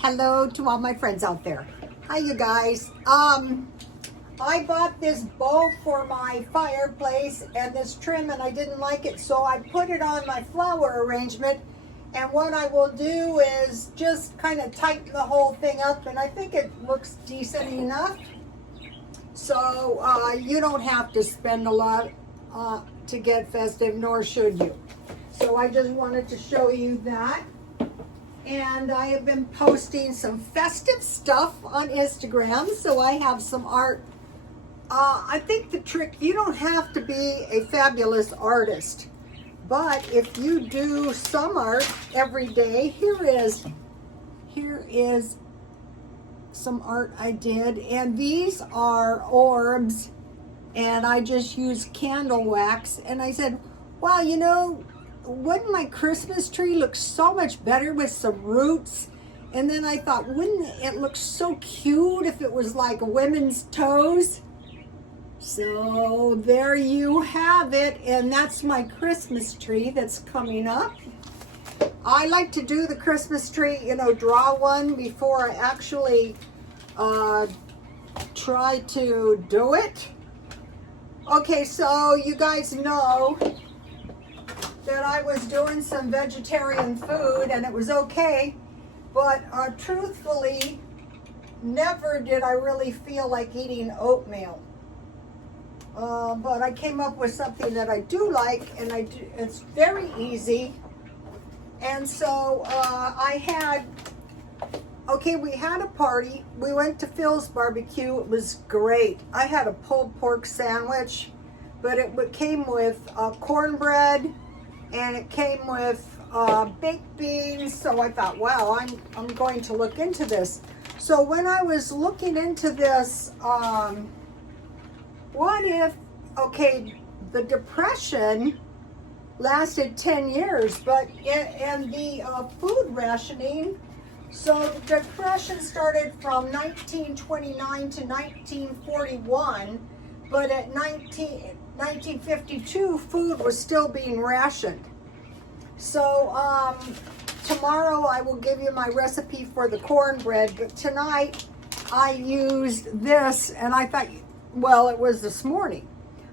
Hello to all my friends out there. Hi, you guys. I bought this bowl for my fireplace and this trim, and I didn't like it, so I put it on my flower arrangement. And what I will do is just kind of tighten the whole thing up, and I think it looks decent enough. So you don't have to spend a lot to get festive, nor should you. So I just wanted to show you that. And I have been posting some festive stuff on Instagram, so I have some art. I think the trick, you don't have to be a fabulous artist, but if you do some art every day, here is some art I did, and these are orbs, and I just used candle wax, and I said, wow, you know, wouldn't my Christmas tree look so much better with some roots? And then I thought, wouldn't it look so cute if it was like women's toes? So there you have it, and that's my Christmas tree that's coming up. I like to do the Christmas tree, you know, draw one before I actually try to do it. Okay, so you guys know that I was doing some vegetarian food and it was okay, but truthfully, never did I really feel like eating oatmeal. But I came up with something that I do like, and it's very easy. And so we had a party. We went to Phil's barbecue. It was great. I had a pulled pork sandwich, but it came with cornbread, and it came with baked beans. So I thought, wow, I'm going to look into this. So when I was looking into this, what if, the Depression lasted 10 years, but in the food rationing, so the Depression started from 1929 to 1941, but at 1952, food was still being rationed. So tomorrow I will give you my recipe for the cornbread, but tonight I used this, and I thought, well, it was this morning.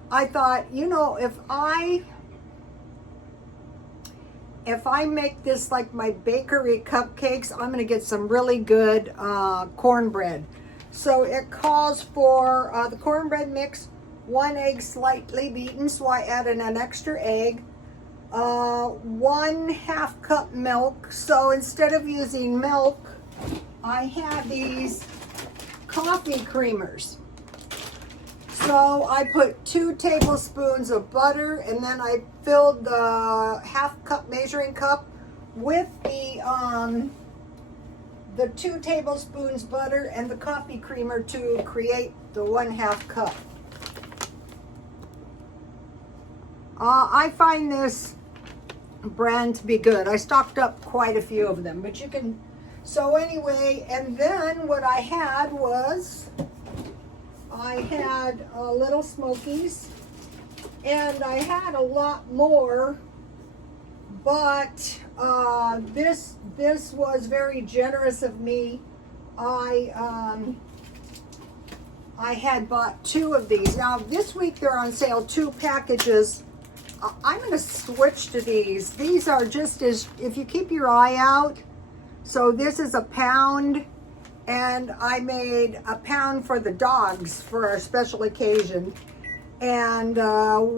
I thought, you know, if I make this like my bakery cupcakes, I'm going to get some really good cornbread. So it calls for the cornbread mix, 1 egg slightly beaten, so I added an extra egg, 1/2 cup milk. So instead of using milk, I have these coffee creamers. So I put 2 tablespoons of butter, and then I filled the 1/2 cup measuring cup with the 2 tablespoons butter and the coffee creamer to create the 1/2 cup. I find this brand to be good. I stocked up quite a few of them, but you can. So anyway, and then what I had was, I had Little Smokies, and I had a lot more, but this was very generous of me. I had bought 2 of these. Now this week they're on sale, 2 packages. I'm going to switch to these. These are just as, if you keep your eye out, so this is a pound. And I made a pound for the dogs for a special occasion. And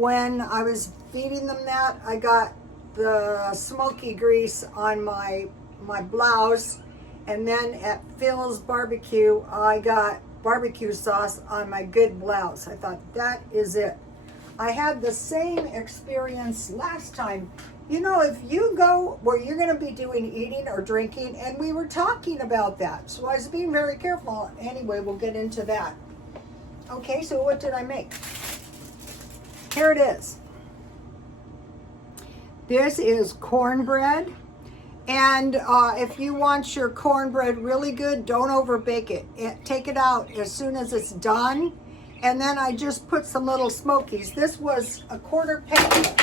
when I was feeding them that, I got the smoky grease on my blouse. And then at Phil's barbecue, I got barbecue sauce on my good blouse. I thought, that is it. I had the same experience last time. You know, if you go where you're going to be doing eating or drinking, and we were talking about that. So I was being very careful. Anyway, we'll get into that. Okay, so what did I make? Here it is. This is cornbread. And if you want your cornbread really good, don't overbake it. Take it out as soon as it's done. And then I just put some Little Smokies. This was a 1/4 pound.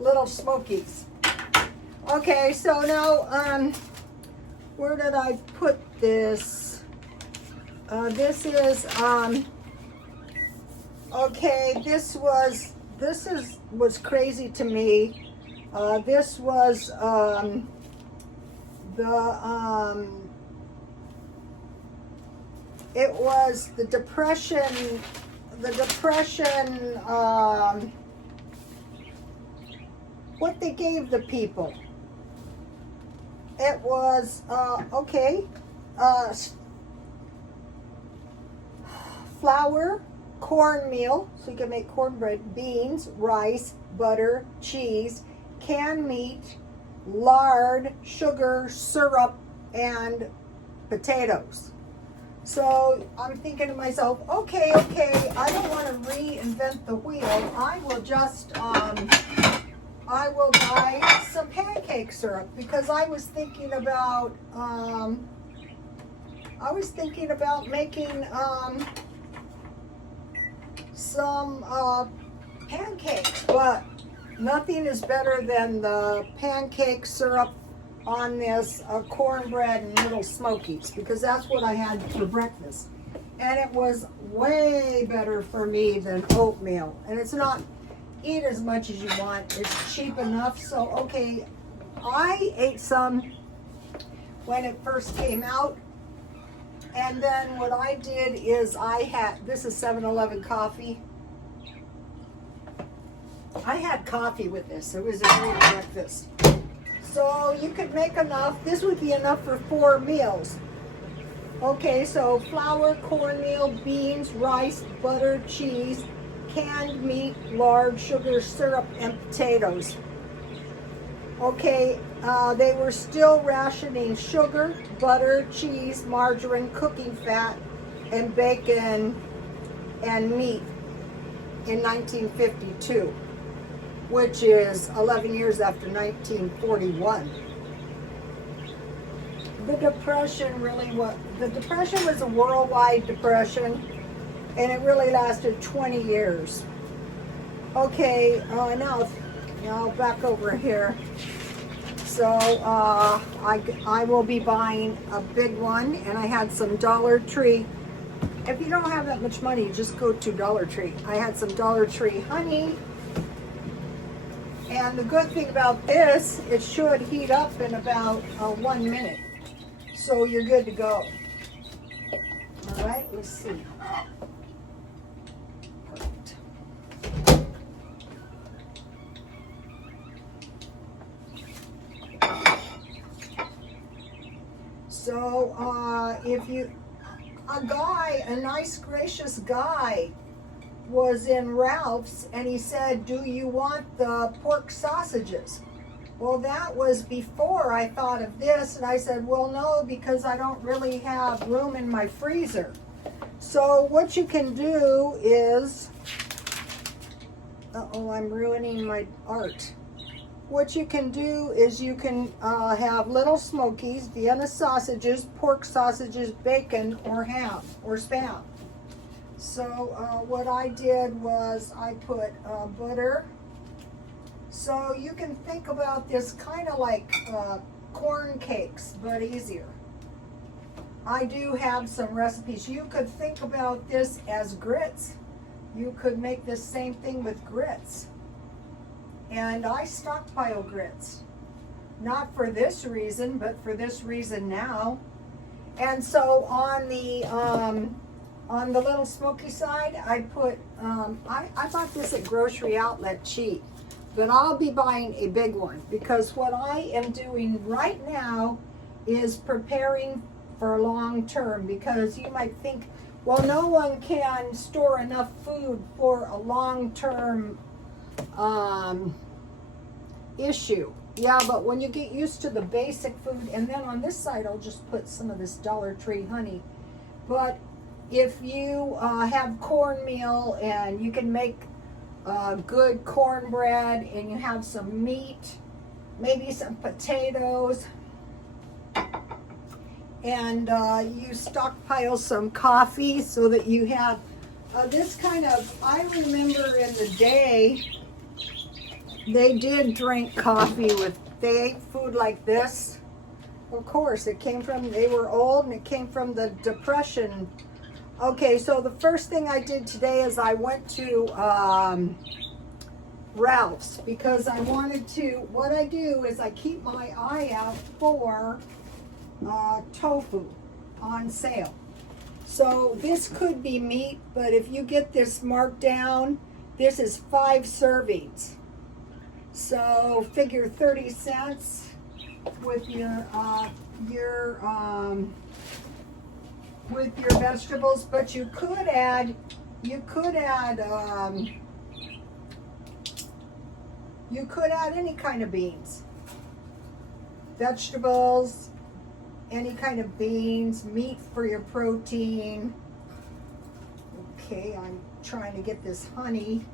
Little Smokies. Okay, so now where did I put this? This is, okay, this was crazy to me. This was, it was the depression, what they gave the people. It was, flour, cornmeal, so you can make cornbread, beans, rice, butter, cheese, canned meat, lard, sugar, syrup, and potatoes. So I'm thinking to myself, okay, I don't want to reinvent the wheel. I will just, I will buy some pancake syrup, because I was thinking about making some pancakes, but nothing is better than the pancake syrup on this cornbread and little smokies, because that's what I had for breakfast. And it was way better for me than oatmeal. And it's not, eat as much as you want. It's cheap enough. So, okay, I ate some when it first came out. And then what I did is this is 7-Eleven coffee. I had coffee with this. It was a great breakfast. So you could make enough. This would be enough for 4 meals. Okay, so flour, cornmeal, beans, rice, butter, cheese, canned meat, lard, sugar, syrup, and potatoes. Okay, they were still rationing sugar, butter, cheese, margarine, cooking fat, and bacon and meat in 1952, which is 11 years after 1941. The Depression was a worldwide depression, and it really lasted 20 years. Okay, now back over here. So I will be buying a big one, and I had some Dollar Tree. If you don't have that much money, just go to Dollar Tree. I had some Dollar Tree honey. And the good thing about this, it should heat up in about 1 minute. So you're good to go. All right, let's see. Perfect. So a nice gracious guy was in Ralph's, and he said, do you want the pork sausages? Well, that was before I thought of this, and I said, well, no, because I don't really have room in my freezer. So what you can do is, I'm ruining my art. What you can do is you can have little smokies, Vienna sausages, pork sausages, bacon, or ham, or Spam. So what I did was I put butter. So you can think about this kind of like corn cakes, but easier. I do have some recipes. You could think about this as grits. You could make this same thing with grits. And I stockpile grits. Not for this reason, but for this reason now. And so on the little smoky side, I put, I bought this at Grocery Outlet cheap. But I'll be buying a big one, because what I am doing right now is preparing for long term, because you might think, well, no one can store enough food for a long term issue. Yeah, but when you get used to the basic food, and then on this side I'll just put some of this Dollar Tree honey. But if you have cornmeal, and you can make good cornbread, and you have some meat, maybe some potatoes, and you stockpile some coffee so that you have this kind of, I remember in the day, they did drink coffee with, they ate food like this, Of course, it came from, they were old and it came from the Depression. Okay, so the first thing I did today is I went to Ralph's because I wanted to, what I do is I keep my eye out for tofu on sale. So this could be meat, but if you get this marked down, this is 5 servings. So figure 30 cents with your vegetables, but you could add any kind of beans, vegetables, any kind of beans, meat for your protein. Okay, I'm trying to get this honey.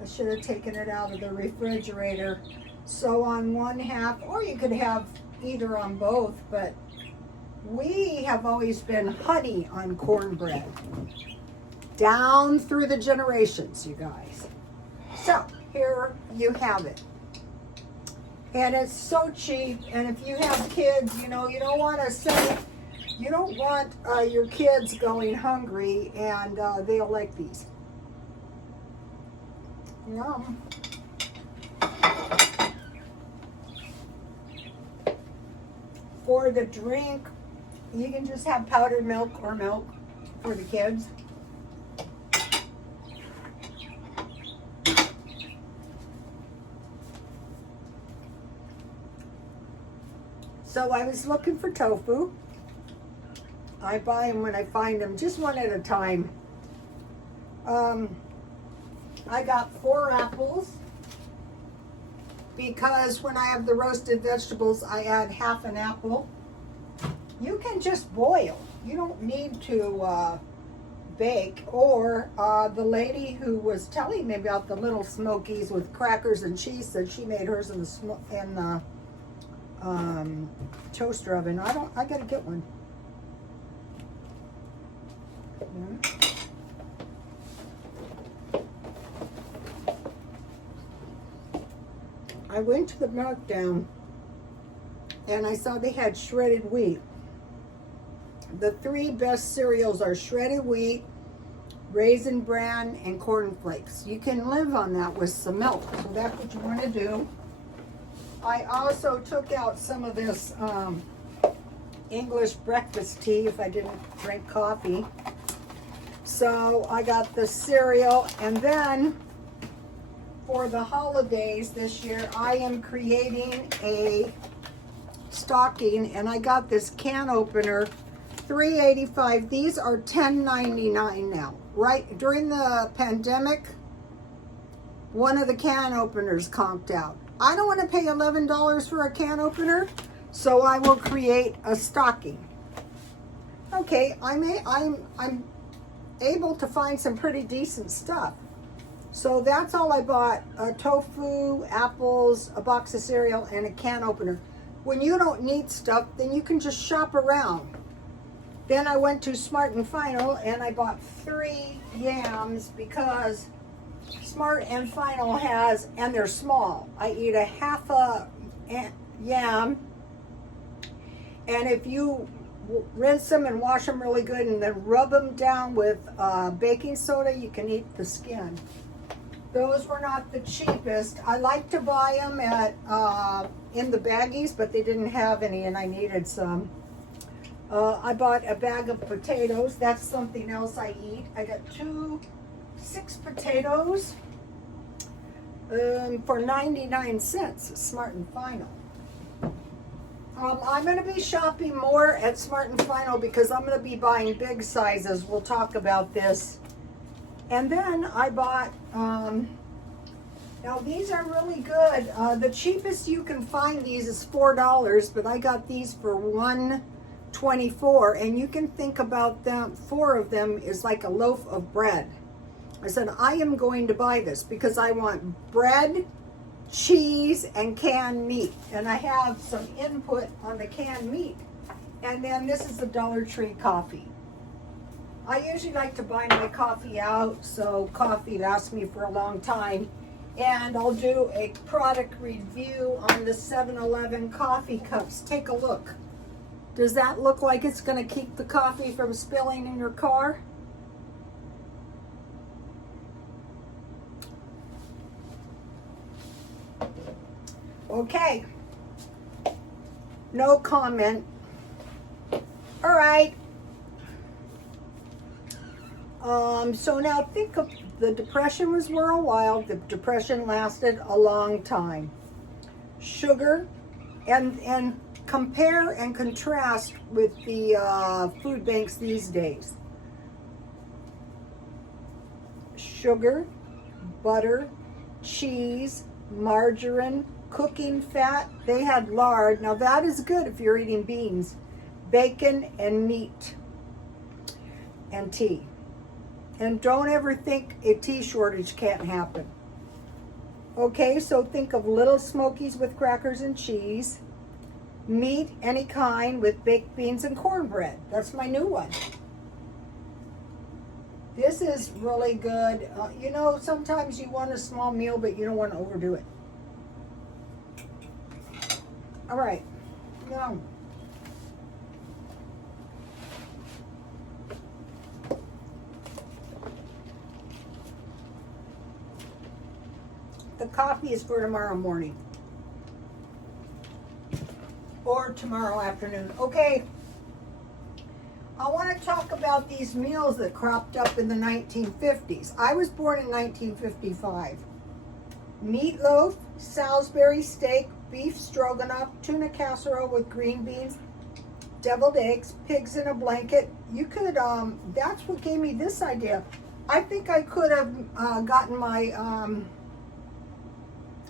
I should have taken it out of the refrigerator. So on 1/2, or you could have either on both, but we have always been honey on cornbread. Down through the generations, you guys. So here you have it. And it's so cheap, and if you have kids, you know, you don't want your kids going hungry, and they'll like these. Yum. For the drink, you can just have powdered milk or milk for the kids. So I was looking for tofu. I buy them when I find them, just one at a time. I got 4 apples because when I have the roasted vegetables, I add half an apple. You can just boil. You don't need to bake. Or the lady who was telling me about the little smokies with crackers and cheese said she made hers in the toaster oven. I gotta get one. Yeah. I went to the markdown and I saw they had shredded wheat. The 3 best cereals are shredded wheat, Raisin Bran, and Corn Flakes. You can live on that with some milk, so that's what you want to do. I also took out some of this English breakfast tea if I didn't drink coffee. So I got the cereal, and then for the holidays this year, I am creating a stocking, and I got this can opener, $3.85. These are $10.99 now. Right during the pandemic, one of the can openers conked out. I don't want to pay $11 for a can opener, so I will create a stocking. Okay, I'm able to find some pretty decent stuff. So that's all I bought: tofu, apples, a box of cereal, and a can opener. When you don't need stuff, then you can just shop around. Then I went to Smart and Final and I bought 3 yams because Smart and Final has, and they're small. I eat a half a yam, and if you rinse them and wash them really good and then rub them down with baking soda, you can eat the skin. Those were not the cheapest. I like to buy them at in the baggies, but they didn't have any and I needed some. I bought a bag of potatoes. That's something else I eat. I got 6 potatoes for 99 cents at Smart and Final. I'm going to be shopping more at Smart and Final because I'm going to be buying big sizes. We'll talk about this. And then I bought, now these are really good. The cheapest you can find these is $4, but I got these for $1.24, and you can think about them, 4 of them is like a loaf of bread. I said, I am going to buy this because I want bread, cheese, and canned meat. And I have some input on the canned meat. And then this is the Dollar Tree coffee. I usually like to buy my coffee out, so coffee lasts me for a long time. And I'll do a product review on the 7-Eleven coffee cups. Take a look. Does that look like it's going to keep the coffee from spilling in your car? Okay. No comment. All right. So now think of the Depression was worldwide. The Depression lasted a long time. Sugar, and compare and contrast with the food banks these days. Sugar, butter, cheese, margarine, cooking fat. They had lard. Now that is good if you're eating beans. Bacon and meat and tea. And don't ever think a tea shortage can't happen. Okay, so think of Little Smokies with crackers and cheese. Meat, any kind, with baked beans and cornbread. That's my new one. This is really good. You know, sometimes you want a small meal, but you don't want to overdo it. All right, now. The coffee is for tomorrow morning or tomorrow afternoon. Okay, I want to talk about these meals that cropped up in the 1950s. I was born in 1955. Meatloaf, Salisbury steak, beef stroganoff, tuna casserole with green beans, deviled eggs, pigs in a blanket. You could, that's what gave me this idea. I think I could have gotten my,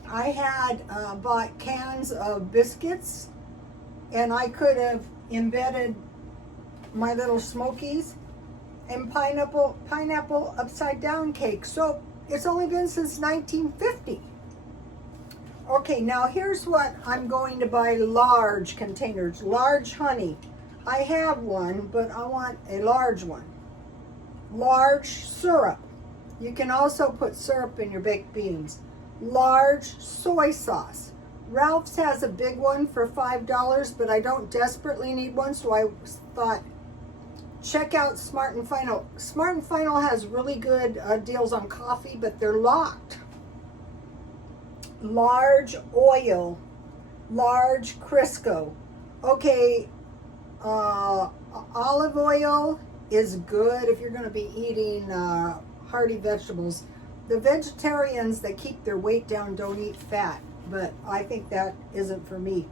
I had bought cans of biscuits, and I could have embedded my little Smokies and pineapple upside down cake. So it's only been since 1950. Okay, now here's what I'm going to buy: large containers, large honey. I have one, but I want a large one. Large syrup. You can also put syrup in your baked beans. Large soy sauce. Ralph's has a big one for $5, but I don't desperately need one, so I thought, check out Smart and Final. Smart and Final has really good deals on coffee, but they're locked. Large oil. Large Crisco. Okay, olive oil is good if you're going to be eating hearty vegetables. The vegetarians that keep their weight down don't eat fat, but I think that isn't for me.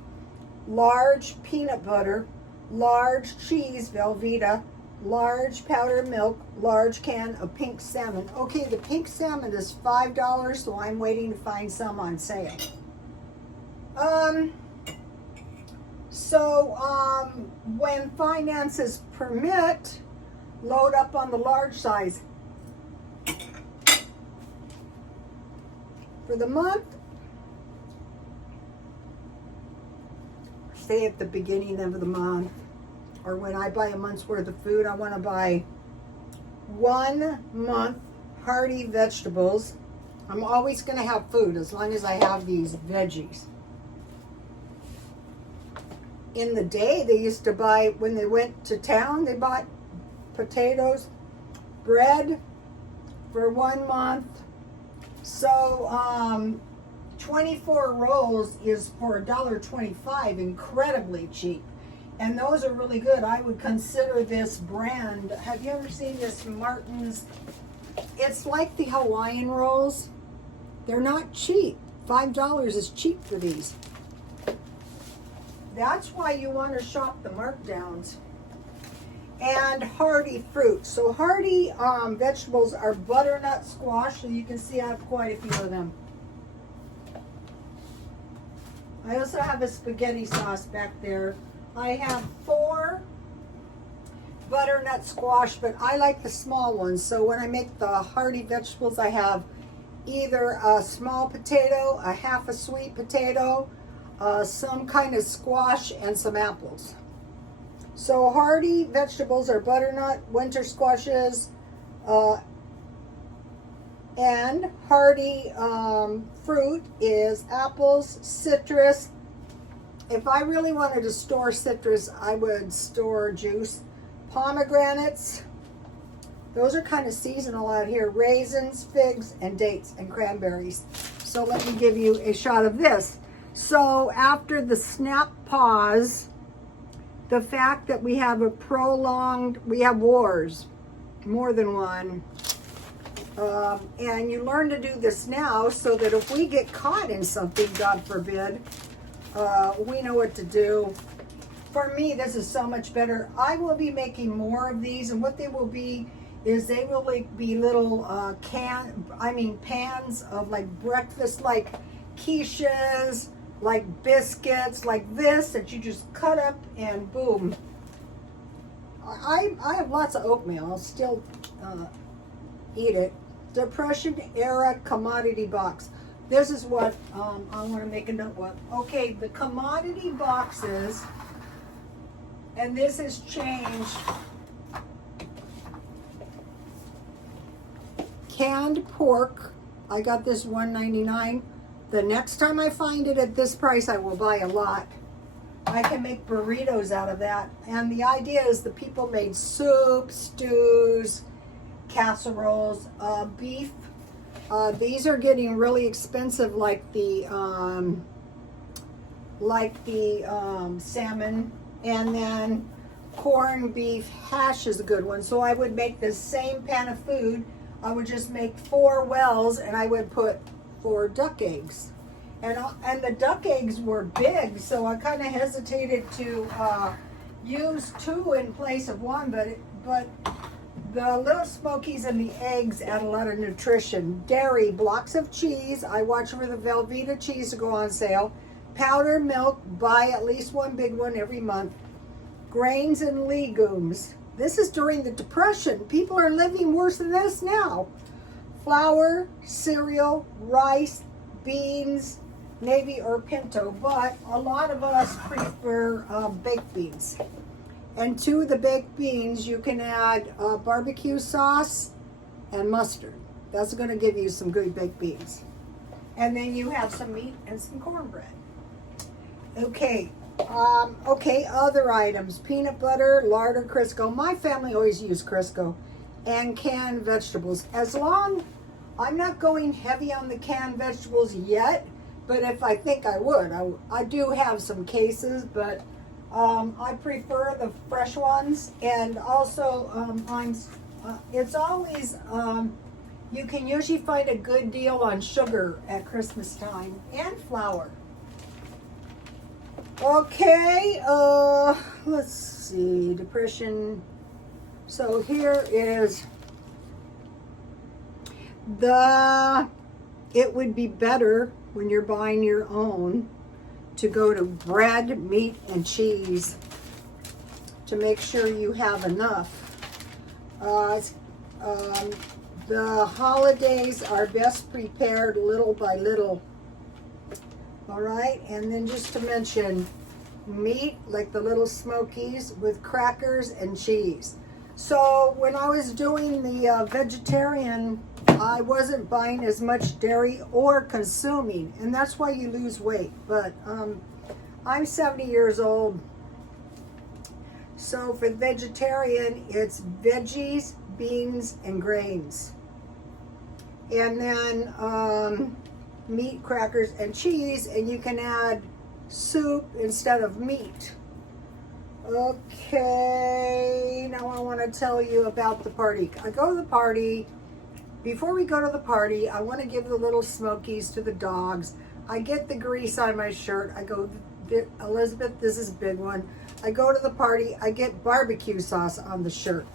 Large peanut butter, large cheese, Velveeta, large powdered milk, large can of pink salmon. Okay, the pink salmon is $5, so I'm waiting to find some on sale. When finances permit, load up on the large size. For the month, say at the beginning of the month, or when I buy a month's worth of food, I want to buy 1 month hearty vegetables. I'm always going to have food as long as I have these veggies. In the day, they used to buy, when they went to town, they bought potatoes, bread for 1 month. So 24 rolls is for $1.25, incredibly cheap. And those are really good. I would consider this brand. Have you ever seen this Martin's? It's like the Hawaiian rolls. They're not cheap. $5 is cheap for these. That's why you want to shop the markdowns. And hearty fruit. So hearty vegetables are butternut squash. So you can see I have quite a few of them. I also have a spaghetti sauce back there. I have 4 butternut squash, but I like the small ones. So when I make the hearty vegetables, I have either a small potato, a half a sweet potato, some kind of squash, and some apples. So hearty vegetables are butternut, winter squashes, And hardy fruit is apples, citrus. If I really wanted to store citrus, I would store juice. Pomegranates, those are kind of seasonal out here. Raisins, figs, and dates, and cranberries. So let me give you a shot of this. So after the snap pause, the fact that we have a prolonged, we have wars, more than one. And you learn to do this now so that if we get caught in something, God forbid, we know what to do. For me, this is so much better. I will be making more of these, and what they will be is they will be little pans of like breakfast, like quiches, like biscuits, like this, that you just cut up and boom. I have lots of oatmeal. I'll still eat it. Depression era commodity box. This is what I want to make a note of. Okay, the commodity boxes, and this has changed. Canned pork, I got this $1.99. The next time I find it at this price, I will buy a lot. I can make burritos out of that. And the idea is the people made soup, stews, casseroles, beef. These are getting really expensive, like the salmon. And then corned beef hash is a good one. So I would make the same pan of food. I would just make 4 wells, and I would put 4 duck eggs. And the duck eggs were big, so I kind of hesitated to use 2 in place of 1, but the little smokies and the eggs add a lot of nutrition. Dairy, blocks of cheese. I watch for the Velveeta cheese to go on sale. Powdered milk, buy at least 1 big one every month. Grains and legumes. This is during the Depression. People are living worse than this now. Flour, cereal, rice, beans, navy or pinto, but a lot of us prefer baked beans. And to the baked beans, you can add barbecue sauce and mustard. That's going to give you some good baked beans. And then you have some meat and some cornbread. Okay. Other items. Peanut butter, lard, or Crisco. My family always used Crisco. And canned vegetables. As long, I'm not going heavy on the canned vegetables yet, but if I think I would, I do have some cases, but I prefer the fresh ones. And also, it's always, you can usually find a good deal on sugar at Christmas time and flour. Okay, let's see, Depression. So here is it would be better when you're buying your own to go to bread, meat, and cheese to make sure you have enough. The holidays are best prepared little by little. All right, and then just to mention, meat, like the little smokies with crackers and cheese. So when I was doing the vegetarian, I wasn't buying as much dairy or consuming, and that's why you lose weight. But I'm 70 years old, so for vegetarian, it's veggies, beans, and grains. And then meat, crackers, and cheese, and you can add soup instead of meat. Okay, now I want to tell you about the party. I go to the party. Before we go to the party, I want to give the little smokies to the dogs. I get the grease on my shirt. I go, Elizabeth, this is a big one. I go to the party. I get barbecue sauce on the shirt.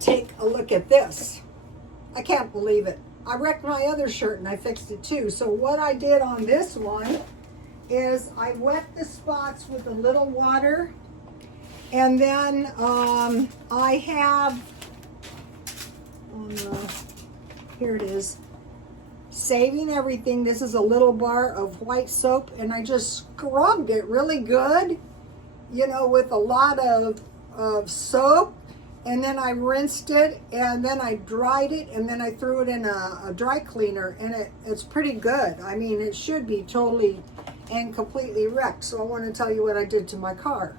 Take a look at this. I can't believe it. I wrecked my other shirt and I fixed it too. So what I did on this one is I wet the spots with a little water, and then I have, here it is, Saving Everything. This is a little bar of white soap, and I just scrubbed it really good, you know, with a lot of soap. and then I rinsed it, and then I dried it, and then I threw it in a dry cleaner, and it's pretty good. I mean, it should be totally and completely wrecked. So I want to tell you what I did to my car.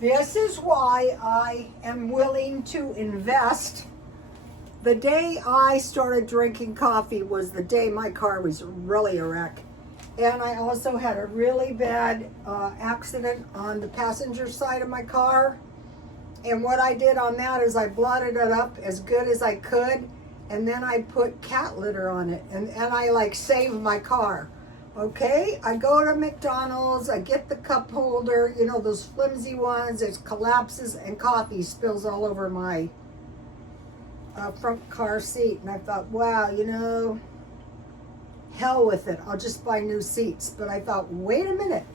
This is why I am willing to invest. The day I started drinking coffee was the day my car was really a wreck. And I also had a really bad accident on the passenger side of my car. And what I did on that is I blotted it up as good as I could, and then I put cat litter on it, and I like saved my car. Okay, I go to McDonald's, I get the cup holder, you know, those flimsy ones, it collapses and coffee spills all over my front car seat. And I thought, wow, you know, hell with it, I'll just buy new seats. But I thought, wait a minute.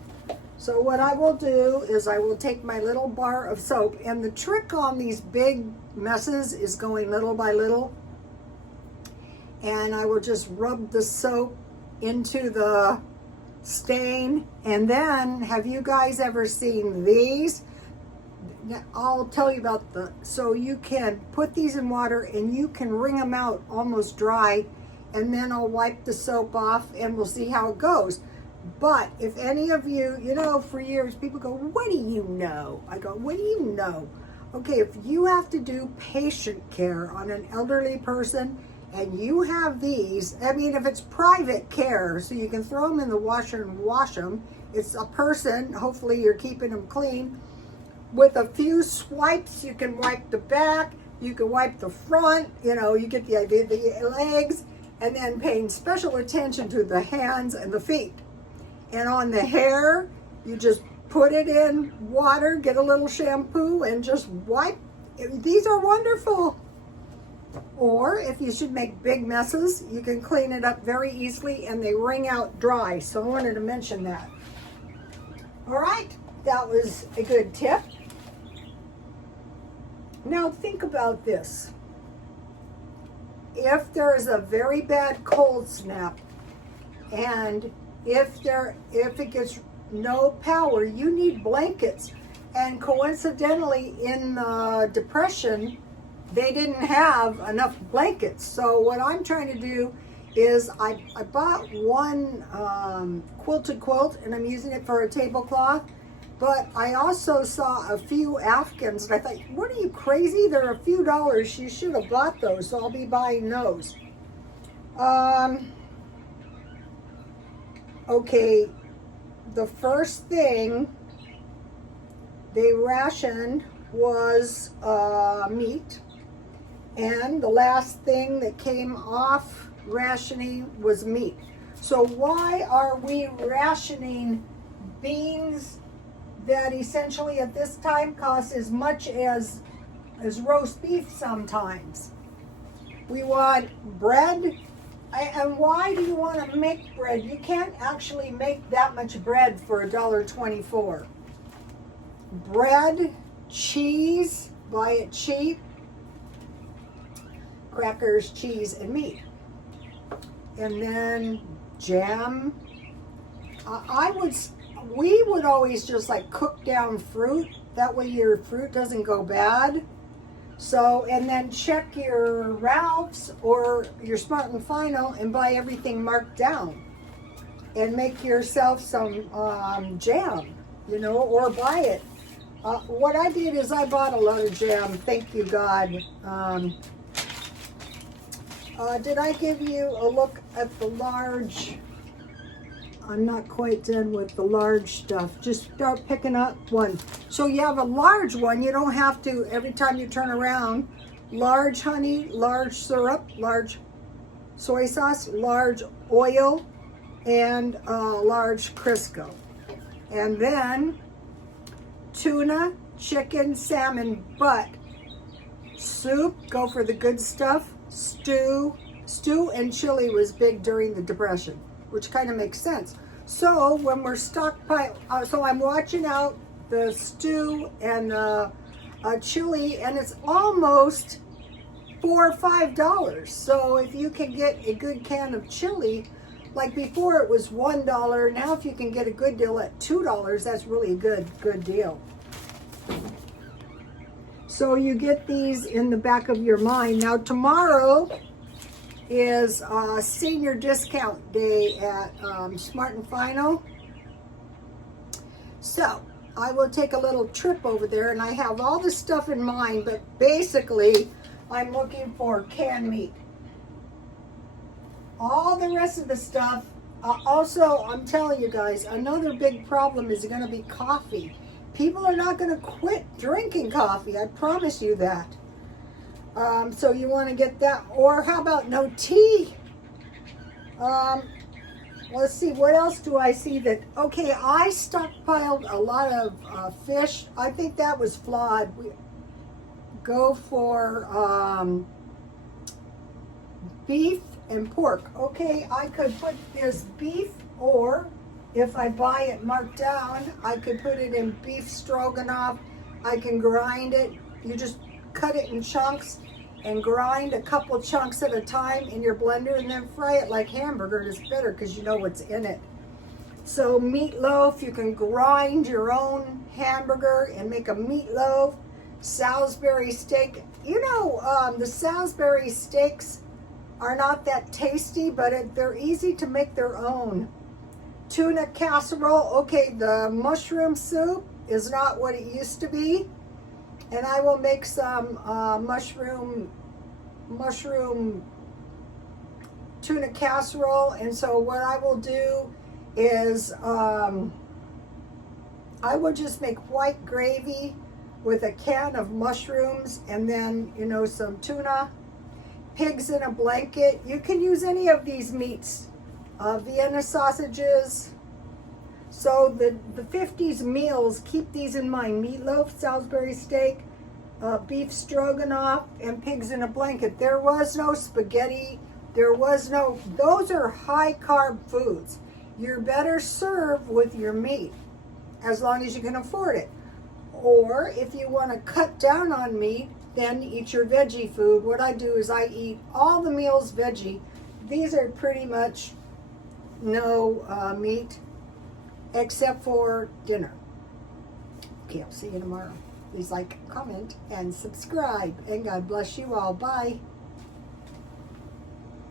So what I will do is I will take my little bar of soap, and the trick on these big messes is going little by little. And I will just rub the soap into the stain. And then, have you guys ever seen these? I'll tell you about so you can put these in water and you can wring them out almost dry, and then I'll wipe the soap off and we'll see how it goes. But if any of you, you know, for years people go, what do you know? I go, what do you know? Okay, if you have to do patient care on an elderly person and you have these, I mean, if it's private care, so you can throw them in the washer and wash them, it's a person, hopefully you're keeping them clean. With a few swipes, you can wipe the back, you can wipe the front, you know, you get the idea, the legs, and then paying special attention to the hands and the feet. And on the hair, you just put it in water, get a little shampoo, and just wipe. These are wonderful. Or if you should make big messes, you can clean it up very easily, and they wring out dry. So I wanted to mention that. All right, that was a good tip. Now think about this. If there is a very bad cold snap, and if it gets no power, you need blankets. And coincidentally, in the Depression, they didn't have enough blankets. So what I'm trying to do is I bought one quilted quilt, and I'm using it for a tablecloth. But I also saw a few Afghans, and I thought, what are you, crazy? They're a few dollars. You should have bought those, so I'll be buying those. Okay, the first thing they rationed was meat, and the last thing that came off rationing was meat. So why are we rationing beans that essentially at this time cost as much as roast beef sometimes? We want bread. And why do you want to make bread? You can't actually make that much bread for $1.24. Bread, cheese, buy it cheap. Crackers, cheese, and meat. And then jam. We would always just like cook down fruit. That way your fruit doesn't go bad. So, and then check your Ralph's or your Smart and Final and buy everything marked down. And make yourself some jam, you know, or buy it. What I did is I bought a lot of jam, thank you God. Did I give you a look at the large? I'm not quite done with the large stuff. Just start picking up one. So you have a large one. You don't have to, every time you turn around, large honey, large syrup, large soy sauce, large oil, and large Crisco. And then tuna, chicken, salmon, but soup, go for the good stuff. Stew and chili was big during the Depression, which kind of makes sense. So when we're stockpiling, so I'm watching out the stew and the chili, and it's almost $4 or $5. So if you can get a good can of chili, like before it was $1, now if you can get a good deal at $2, that's really a good deal. So you get these in the back of your mind. Now tomorrow is senior discount day at Smart and Final. So I will take a little trip over there, and I have all this stuff in mind, but basically I'm looking for canned meat. All the rest of the stuff, also I'm telling you guys, another big problem is going to be coffee. People are not going to quit drinking coffee, I promise you that. So you want to get that, or how about no tea? Let's see, what else do I see that, okay, I stockpiled a lot of fish. I think that was flawed. We go for beef and pork. Okay, I could put this beef, or if I buy it marked down, I could put it in beef stroganoff. I can grind it. You just cut it in chunks and grind a couple chunks at a time in your blender, and then fry it like hamburger. It's better because you know what's in it. So meatloaf, you can grind your own hamburger and make a meatloaf. Salisbury steak. You know, the Salisbury steaks are not that tasty, but they're easy to make their own. Tuna casserole. Okay, the mushroom soup is not what it used to be. And I will make some mushroom tuna casserole. And so what I will do is I will just make white gravy with a can of mushrooms, and then, you know, some tuna. Pigs in a blanket. You can use any of these meats. Vienna sausages. So the 50s meals, keep these in mind. Meatloaf, Salisbury steak, beef stroganoff, and pigs in a blanket. There was no spaghetti. There was no, those are high carb foods. You're better served with your meat, as long as you can afford it. Or if you want to cut down on meat, then eat your veggie food. What I do is I eat all the meals veggie. These are pretty much no meat, except for dinner. Okay, I'll see you tomorrow. Please like, comment, and subscribe. And God bless you all. Bye.